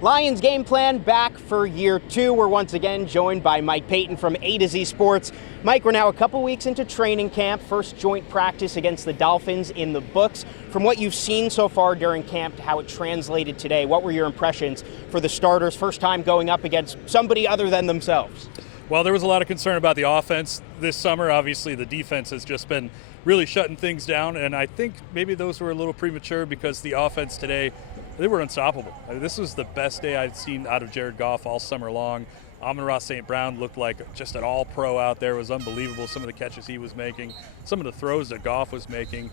Lions Game Plan back for year two. We're once again joined by Mike Payton from A to Z Sports. Mike, we're now a couple weeks into training camp. First joint practice against the Dolphins in the books. From what you've seen so far during camp to how it translated today, what were your impressions for the starters? First time going up against somebody other than themselves. Well, there was a lot of concern about the offense this summer. Obviously, the defense has just been really shutting things down, and I think maybe those were a little premature because the offense today, they were unstoppable. I mean, this was the best day I'd seen out of Jared Goff all summer long. Amon-Ra St. Brown looked like just an all-pro out there. It was unbelievable, some of the catches he was making, some of the throws that Goff was making.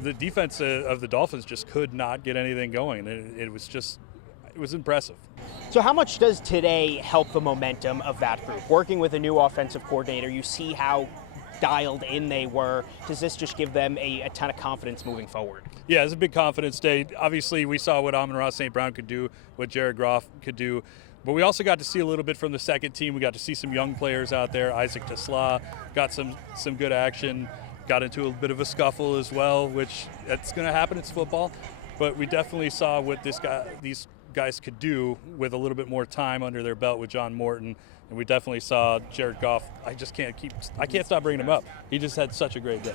The defense of the Dolphins just could not get anything going. It was impressive. So how much does today help the momentum of that group? Working with a new offensive coordinator, you see how dialed in they were. Does this just give them a ton of confidence moving forward? Yeah, it's a big confidence day. Obviously, we saw what Amon-Ra St. Brown could do, what Jared Goff could do. But we also got to see a little bit from the second team. We got to see some young players out there. Isaac Tesla got some good action, got into a bit of a scuffle as well, which that's going to happen. It's football. But we definitely saw what these guys could do with a little bit more time under their belt with John Morton. And we definitely saw Jared Goff. I can't stop bringing him up. He just had such a great day.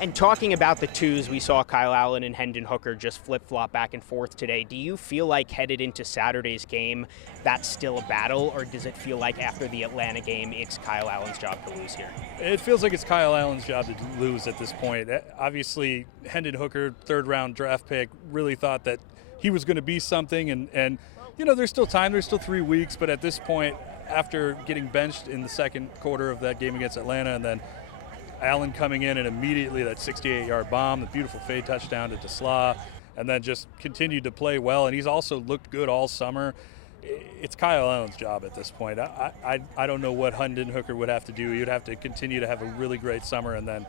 And talking about the twos, we saw Kyle Allen and Hendon Hooker just flip-flop back and forth today. Do you feel like headed into Saturday's game, that's still a battle, or does it feel like after the Atlanta game, it's Kyle Allen's job to lose here? It feels like it's Kyle Allen's job to lose at this point. Obviously, Hendon Hooker, third-round draft pick, really thought that he was going to be something, and you know, there's still time. There's still 3 weeks, but at this point, after getting benched in the second quarter of that game against Atlanta, and then Allen coming in and immediately that 68-yard bomb, the beautiful fade touchdown to Tesla, and then just continued to play well. And he's also looked good all summer. It's Kyle Allen's job at this point. I don't know what Hendon Hooker would have to do. He would have to continue to have a really great summer, and then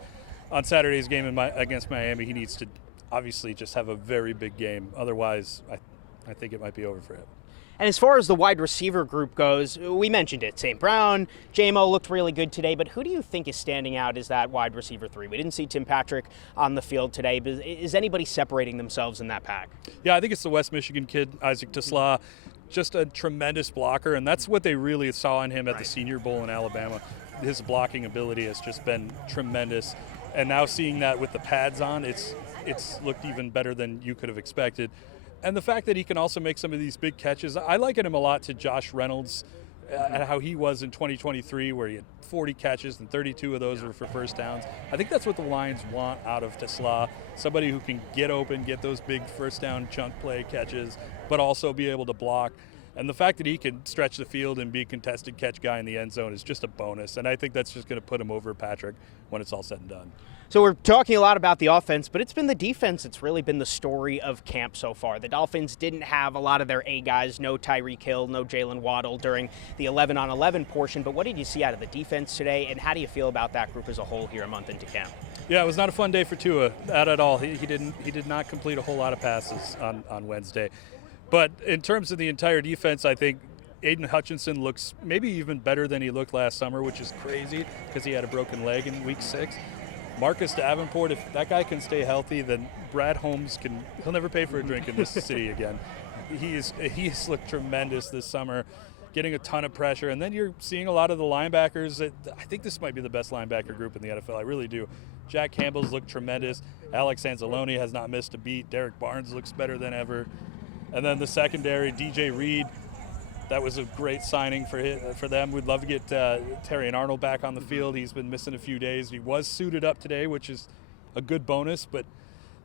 on Saturday's game against Miami, he needs to obviously just have a very big game. Otherwise, I think it might be over for him. And as far as the wide receiver group goes, we mentioned it. St. Brown, JMO looked really good today, but who do you think is standing out as that wide receiver three? We didn't see Tim Patrick on the field today, but is anybody separating themselves in that pack? Yeah, I think it's the West Michigan kid, Isaac Tesla, just a tremendous blocker, and that's what they really saw in him at the Senior Bowl in Alabama. His blocking ability has just been tremendous, and now seeing that with the pads on, it's looked even better than you could have expected. And the fact that he can also make some of these big catches, I liken him a lot to Josh Reynolds and how he was in 2023, where he had 40 catches and 32 of those were for first downs. I think that's what the Lions want out of Tesla, somebody who can get open, get those big first down chunk play catches, but also be able to block. And the fact that he can stretch the field and be a contested catch guy in the end zone is just a bonus. And I think that's just going to put him over Patrick when it's all said and done. So we're talking a lot about the offense, but it's been the defense that's really been the story of camp so far. The Dolphins didn't have a lot of their A guys, no Tyreek Hill, no Jalen Waddle during the 11-on-11 portion. But what did you see out of the defense today, and how do you feel about that group as a whole here a month into camp? Yeah, it was not a fun day for Tua, not at all. He did not complete a whole lot of passes on Wednesday. But in terms of the entire defense, I think Aiden Hutchinson looks maybe even better than he looked last summer, which is crazy because he had a broken leg in week 6. Marcus Davenport, if that guy can stay healthy, then Brad Holmes he'll never pay for a drink in this city again. He's looked tremendous this summer, getting a ton of pressure. And then you're seeing a lot of the linebackers. I think this might be the best linebacker group in the NFL. I really do. Jack Campbell's looked tremendous. Alex Anzalone has not missed a beat. Derek Barnes looks better than ever. And then the secondary, DJ Reed, that was a great signing for them. We'd love to get Terry and Arnold back on the field. He's been missing a few days. He was suited up today, which is a good bonus, but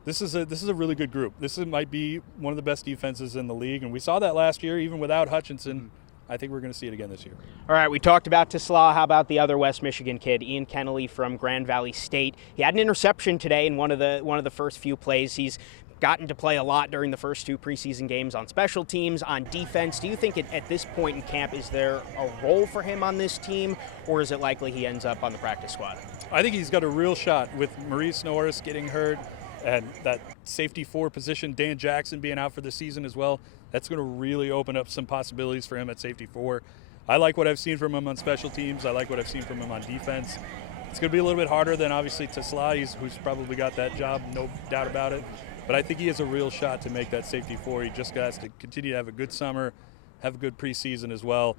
this is a really good group. Might be one of the best defenses in the league, and we saw that last year even without Hutchinson. I think we're going to see it again this year. All right, we talked about Tesla. How about the other West Michigan kid, Ian Kennelly from Grand Valley State? He had an interception today in one of the first few plays. He's gotten to play a lot during the first 2 preseason games on special teams, on defense. Do you think at this point in camp, is there a role for him on this team, or is it likely he ends up on the practice squad? I think he's got a real shot with Maurice Norris getting hurt and that safety 4 position, Dan Jackson being out for the season as well. That's going to really open up some possibilities for him at safety 4. I like what I've seen from him on special teams. I like what I've seen from him on defense. It's going to be a little bit harder than obviously Tesla, who's probably got that job, no doubt about it. But I think he has a real shot to make that safety 4. He just has to continue to have a good summer, have a good preseason as well,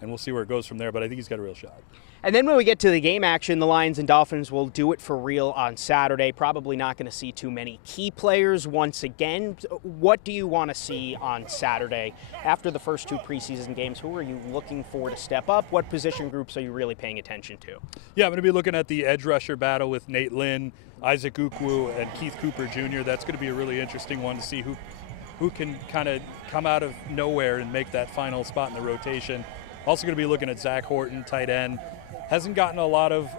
and we'll see where it goes from there, but I think he's got a real shot. And then when we get to the game action, the Lions and Dolphins will do it for real on Saturday. Probably not going to see too many key players once again. What do you want to see on Saturday? After the first 2 preseason games, who are you looking for to step up? What position groups are you really paying attention to? Yeah, I'm going to be looking at the edge rusher battle with Nate Lynn, Isaac Ukwu, and Keith Cooper Jr. That's going to be a really interesting one to see who can kind of come out of nowhere and make that final spot in the rotation. Also going to be looking at Zach Horton, tight end. Hasn't gotten a lot of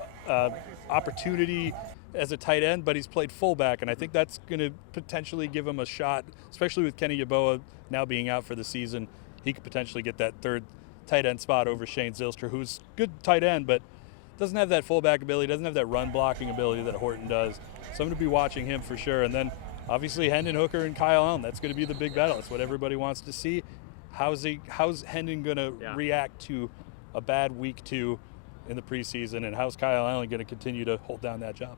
opportunity as a tight end, but he's played fullback, and I think that's going to potentially give him a shot, especially with Kenny Yeboah now being out for the season. He could potentially get that 3rd tight end spot over Shane Zylstra, who's good tight end, but doesn't have that fullback ability, doesn't have that run blocking ability that Horton does. So I'm going to be watching him for sure. And then obviously Hendon Hooker and Kyle Allen, that's going to be the big battle. That's what everybody wants to see. How's Hendon going to react to a bad week 2 in the preseason, and how's Kyle Allen going to continue to hold down that job?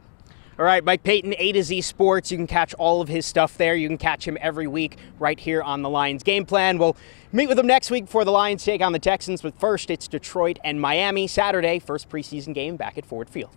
All right, Mike Payton, A to Z Sports. You can catch all of his stuff there. You can catch him every week right here on the Lions Game Plan. We'll meet with him next week before the Lions take on the Texans, but first it's Detroit and Miami Saturday, first preseason game back at Ford Field.